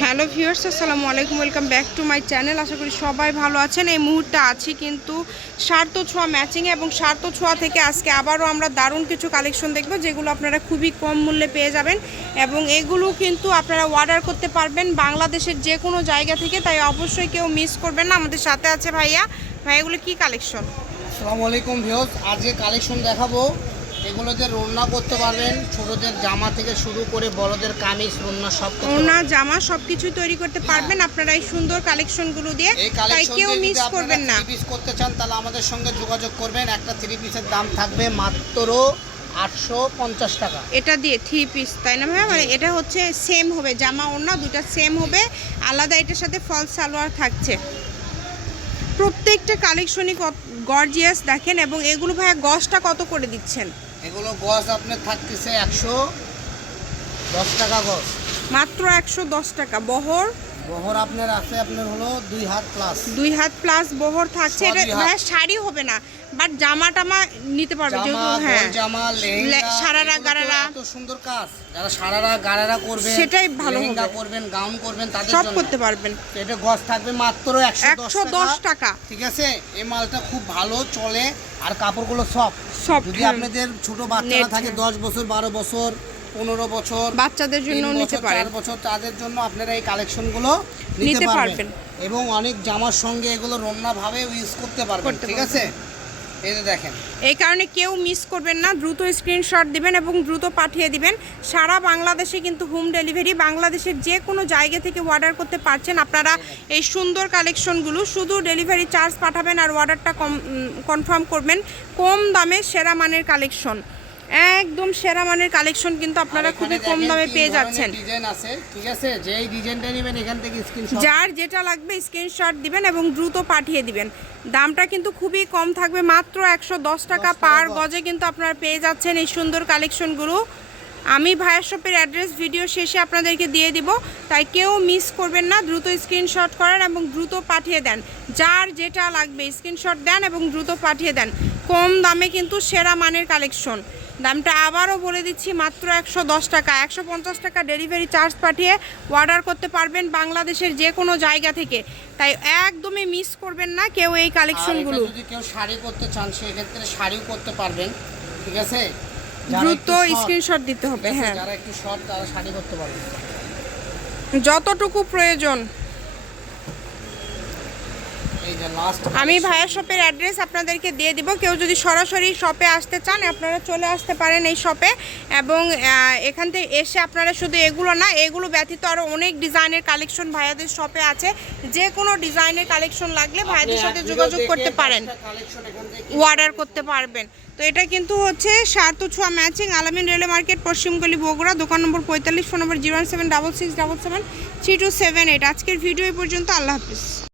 Hello viewers, আসসালামু আলাইকুম, welcome back to my channel. আশা করি সবাই ভালো আছেন। এই মুহূর্তে আছি কিন্তু স্বার্থ ছোঁয়া ম্যাচিংয়ে এবং স্বার্থ ছোঁয়া থেকে আজকে আবারও আমরা দারুণ কিছু কালেকশন দেখব, যেগুলো আপনারা খুবই কম মূল্যে পেয়ে যাবেন এবং এগুলো কিন্তু আপনারা অর্ডার করতে পারবেন বাংলাদেশের যে কোনো জায়গা থেকে, তাই অবশ্যই কেউ মিস করবেন না। আমাদের সাথে আছে ভাইয়া। ভাই এগুলো কি কালেকশন আসসালামু আলাইকুম ভিউস আজকে কালেকশন দেখাবো এগুলোতে রান্না করতে পারবেন ছোটদের জামা থেকে শুরু করে বড়দের কামিজ রান্না সব ওনা জামা সব কিছুই তৈরি করতে পারবেন। আপনারা এই সুন্দর কালেকশনগুলো দিয়ে তাই কেউ মিস করবেন না। পিস করতে চান তাহলে আমাদের সঙ্গে যোগাযোগ করবেন। একটা থ্রি পিসের দাম থাকবে মাত্র আটশো পঞ্চাশ টাকা। এটা দিয়ে থ্রি পিস তাই না ভাইয়া? মানে এটা হচ্ছে সেম হবে জামা ওড়না দুটা সেম হবে। আলাদা এটার সাথে ফল সালোয়ার থাকছে। প্রত্যেকটা কালেকশনই গর্জিয়াস দেখেন এবং এগুলো ভাইয়া গসটা কত করে দিচ্ছেন? এগুলো গস আপনার থাকতেছে একশো দশ টাকা গস মাত্র একশো দশ টাকা। বহর বহর আপনার আছে আপনার হলো দুই হাত প্লাস দুই হাত প্লাস বহর থাকছে। এটা ভাইয়া শাড়ি হবে না বাট জামা টামা নিতে পারবে যেহেতু হ্যাঁ। জামা লেহেঙ্গা সারারা, গারারা। এত সুন্দর কাজ। যারা সারারা গারারা করবেন সেটাই ভালো হবে। করবেন গাউন করবেন তাদের সব করতে পারবেন। এটা গজ থাকবে মাত্র একশো একশো দশ দশ টাকা। টাকা। ঠিক আছে? এই মালটা খুব ভালো চলে আর কাপড়গুলো সব Soft, যদি। আপনাদের ছোট বাচ্চারা থাকে হ্যাঁ। দশ বছর বারো বছর পনেরো বছর বাচ্চাদের জন্য নিতে বছর, পারেন। চার বছর তাদের জন্য আপনারা এই কালেকশনগুলো নিতে পারবেন। এবং অনেক জামার সঙ্গে এগুলো ভাবে ইউজ করতে পারবেন ঠিক আছে? দেখেন। এই কারণে কেউ মিস করবেন না দ্রুত স্ক্রিনশট দিবেন এবং দ্রুত পাঠিয়ে দিবেন। সারা বাংলাদেশে কিন্তু হোম ডেলিভারি বাংলাদেশের যে কোনো জায়গা থেকে অর্ডার করতে পারছেন আপনারা এই সুন্দর কালেকশনগুলো। শুধু ডেলিভারি চার্জ পাঠাবেন আর অর্ডারটা কম কনফার্ম করবেন। কম দামে সেরা মানের কালেকশন। একদম সেরা মানের কালেকশন কিন্তু আপনারা খুবই কম দামে পেয়ে যাচ্ছেন। ডিজাইন আছে ঠিক আছে? যেই ডিজাইনটা নেবেন এখান থেকে স্ক্রিনশট যার যেটা লাগবে স্ক্রিনশট দিবেন এবং দ্রুত পাঠিয়ে দিবেন। দামটা কিন্তু খুবই কম থাকবে মাত্র একশো টাকা পার গজে কিন্তু আপনারা পেয়ে যাচ্ছেন এই সুন্দর কালেকশনগুলো আমি ভাইয়ার শপের অ্যাড্রেস ভিডিও শেষে আপনাদেরকে দিয়ে দিব। তাই কেউ মিস করবেন না দ্রুত স্ক্রিনশট করেন এবং দ্রুত পাঠিয়ে দেন। যার যেটা লাগবে স্ক্রিনশট দেন এবং দ্রুত পাঠিয়ে দেন। কম দামে কিন্তু সেরা মানের কালেকশন। দামটা আবারও বলে দিচ্ছি মাত্র একশো দশ টাকা। একশো পঞ্চাশ টাকা ডেলিভারি চার্জ পাঠিয়ে অর্ডার করতে পারবেন বাংলাদেশের যে কোনো জায়গা থেকে। তাই একদমই মিস করবেন না কেউ এই কালেকশনগুলো। যদি কেউ শাড়ি করতে চান সেক্ষেত্রে শাড়িও করতে পারবেন। ঠিক আছে? দ্রুত স্ক্রিনশট দিতে হবে হ্যাঁ। যারা একটু শর্ট তারা শাড়ি করতে পারবে। যতটুকু প্রয়োজন। আমি ভাইয়ার শপের অ্যাড্রেস আপনাদেরকে দিয়ে দিব। কেউ যদি সরাসরি শপে আসতে চান আপনারা চলে আসতে পারেন এই শপে। এবং এখান থেকে এসে আপনারা শুধু এগুলো না এগুলো ব্যতীত আরও অনেক ডিজাইনের কালেকশন ভাইয়াদের শপে আছে। যে কোনো ডিজাইনের কালেকশন লাগলে ভাইয়াদের সাথে যোগাযোগ করতে পারেন। অর্ডার করতে পারবেন। তো এটা কিন্তু হচ্ছে সার্থ ছোঁয়া ম্যাচিং আলামিন রেলওয়ে মার্কেট পশ্চিমগলি বগুড়া দোকান নম্বর পঁয়তাল্লিশ phone number zero seven double six double seven three two seven eight. আজকের ভিডিও এই পর্যন্ত আল্লাহ হাফিজ।